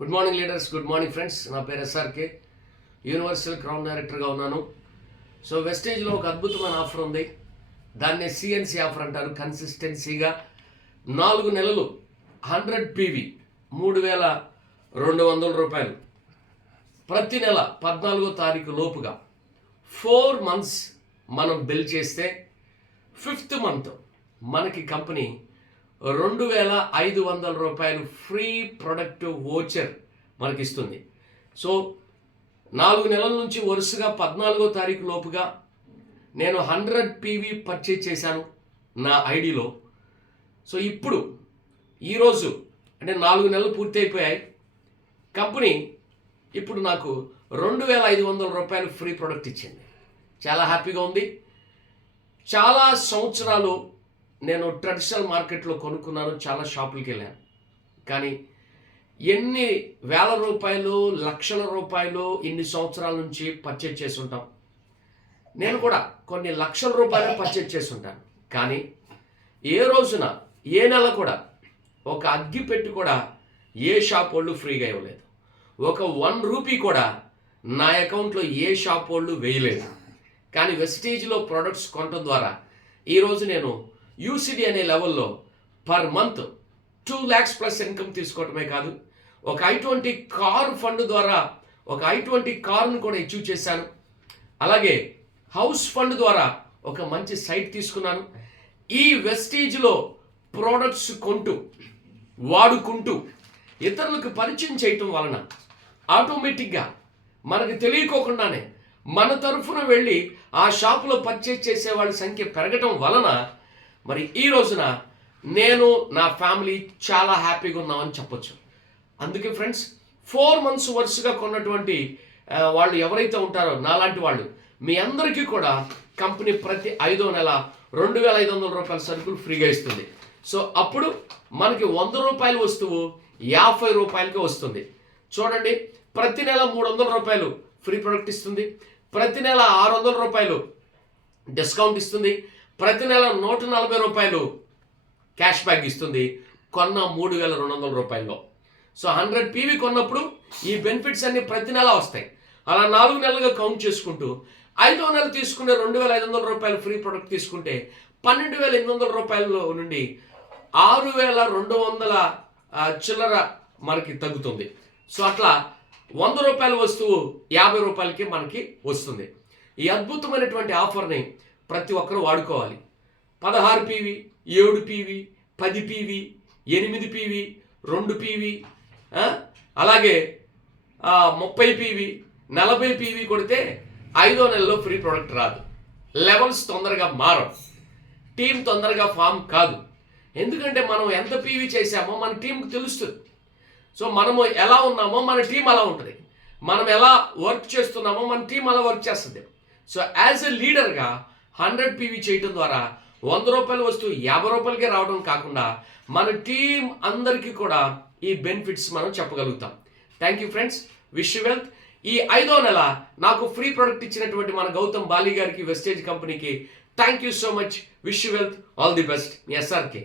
Good morning leaders good morning friends నా పేరు SRK universal crown డైరెక్టర్గా ఉన్నాను. సో వెస్టేజ్లో ఒక అద్భుతమైన ఆఫర్ ఉంది. దాన్నే సిఎన్సి ఆఫర్ అంటారు కన్సిస్టెన్సీగా నాలుగు నెలలు హండ్రెడ్ పీవీ మూడు వేల రెండు వందల రూపాయలు. ప్రతి నెల పద్నాలుగో తారీఖు లోపుగా. ఫోర్ మంత్స్ మనం బిల్ చేస్తే ఫిఫ్త్ మంత్ మనకి కంపెనీ రెండు వేల ఐదు వందల రూపాయలు ఫ్రీ ప్రొడక్ట్ ఓచర్ మనకి ఇస్తుంది సో నాలుగు నెలల నుంచి వరుసగా పద్నాలుగో తారీఖు లోపుగా నేను హండ్రెడ్ పీవీ పర్చేజ్ చేశాను నా ఐడిలో. సో ఇప్పుడు ఈరోజు అంటే నాలుగు నెలలు పూర్తి అయిపోయాయి. కంపెనీ ఇప్పుడు నాకు రెండు వేల ఐదు వందల రూపాయలు ఫ్రీ ప్రొడక్ట్ ఇచ్చింది. చాలా హ్యాపీగా ఉంది. చాలా సంవత్సరాలు నేను ట్రెడిషనల్ మార్కెట్లో కొనుక్కున్నాను చాలా షాపులకి వెళ్ళాను. కానీ ఎన్ని వేల రూపాయలు లక్షల రూపాయలు ఇన్ని సంవత్సరాల నుంచి పర్చేజ్ చేసి ఉంటాం నేను కూడా కొన్ని లక్షల రూపాయలు పర్చేజ్ చేసి ఉంటాను కానీ ఏ రోజున ఏ నెల కూడా ఒక అగ్గి పెట్టి కూడా ఏ షాప్ వాళ్ళు ఫ్రీగా ఇవ్వలేదు. ఒక వన్ రూపీ కూడా నా అకౌంట్లో ఏ షాప్ వాళ్ళు వేయలేదు. కానీ వెస్టేజ్లో ప్రొడక్ట్స్ కొనడం ద్వారా ఈరోజు నేను యూసిడి అనే లెవెల్లో per month two lakhs plus income తీసుకోవటమే కాదు ఒక ఐ ట్వంటీ కార్ ఫండ్ ద్వారా ఒక ఐ ట్వంటీ కార్ను కూడా అచీవ్ చేశాను. అలాగే హౌస్ ఫండ్ ద్వారా ఒక మంచి సైట్ తీసుకున్నాను. ఈ వెస్టీజ్లో ప్రోడక్ట్స్ కొంటూ వాడుకుంటూ ఇతరులకు పరిచయం చేయటం వలన ఆటోమేటిక్గా మనకు తెలియకోకుండానే మన తరఫున వెళ్ళి ఆ షాపులో పర్చేజ్ చేసే వాళ్ళ సంఖ్య పెరగటం వలన మరి ఈ రోజున నేను నా ఫ్యామిలీ చాలా హ్యాపీగా ఉన్నామని చెప్పొచ్చు. అందుకే ఫ్రెండ్స్ ఫోర్ మంత్స్ వరుసగా కొన్నటువంటి వాళ్ళు ఎవరైతే ఉంటారో నాలాంటి వాళ్ళు మీ అందరికీ కూడా కంపెనీ ప్రతి ఐదో నెల రెండు వేల ఐదు వందల రూపాయల సరుకులు ఫ్రీగా ఇస్తుంది. సో అప్పుడు మనకి వంద రూపాయల వస్తువు యాభై రూపాయలకి వస్తుంది. చూడండి ప్రతి నెల మూడు వందల రూపాయలు ఫ్రీ ప్రొడక్ట్ ఇస్తుంది. ప్రతి నెల ఆరు వందల రూపాయలు డిస్కౌంట్ ఇస్తుంది. ప్రతి నెల నూట నలభై రూపాయలు క్యాష్ బ్యాక్ ఇస్తుంది. కొన్న మూడు వేల రెండు వందల రూపాయల్లో. సో హండ్రెడ్ పీవీ కొన్నప్పుడు ఈ బెనిఫిట్స్ అన్ని ప్రతి నెల వస్తాయి. అలా నాలుగు నెలలుగా కౌంట్ చేసుకుంటూ ఐదో నెల తీసుకునే రెండు వేల ఐదు వందల రూపాయలు ఫ్రీ ప్రొడక్ట్ తీసుకుంటే పన్నెండు వేల ఎనిమిది వందల రూపాయల నుండి ఆరు వేల రెండు వందల చిల్లర మనకి తగ్గుతుంది. సో అట్లా వంద రూపాయల వస్తువు యాభై రూపాయలకి మనకి వస్తుంది. ఈ అద్భుతమైనటువంటి ఆఫర్ని ప్రతి ఒక్కరూ వాడుకోవాలి. పదహారు పీవీ ఏడు పీవీ పది పీవీ ఎనిమిది పీవీ రెండు పీవీ అలాగే ముప్పై పీవీ నలభై పీవీ కొడితే ఐదో నెలలో ఫ్రీ ప్రోడక్ట్ రాదు. లెవెల్స్ తొందరగా మారం టీం తొందరగా ఫామ్ కాదు. ఎందుకంటే మనం ఎంత పీవీ చేసామో మన టీంకి తెలుస్తుంది. సో మనము ఎలా ఉన్నామో మన టీం అలా ఉంటుంది. మనం ఎలా వర్క్ చేస్తున్నామో మన టీం అలా వర్క్ చేస్తుంది. సో యాజ్ ఎ లీడర్గా హండ్రెడ్ పీవీ చేయటం ద్వారా వంద రూపాయల వస్తువు యాభై రూపాయలకే రావడం కాకుండా మన టీం అందరికీ కూడా ఈ బెనిఫిట్స్ మనం చెప్పగలుగుతాం. Thank you friends Wish Wealth ఈ ఐదో నెల నాకు ఫ్రీ ప్రొడక్ట్ ఇచ్చినటువంటి మన గౌతమ్ బాలి గారికి వెస్టేజ్ కంపెనీకి thank you so much Wish Wealth all the best SRK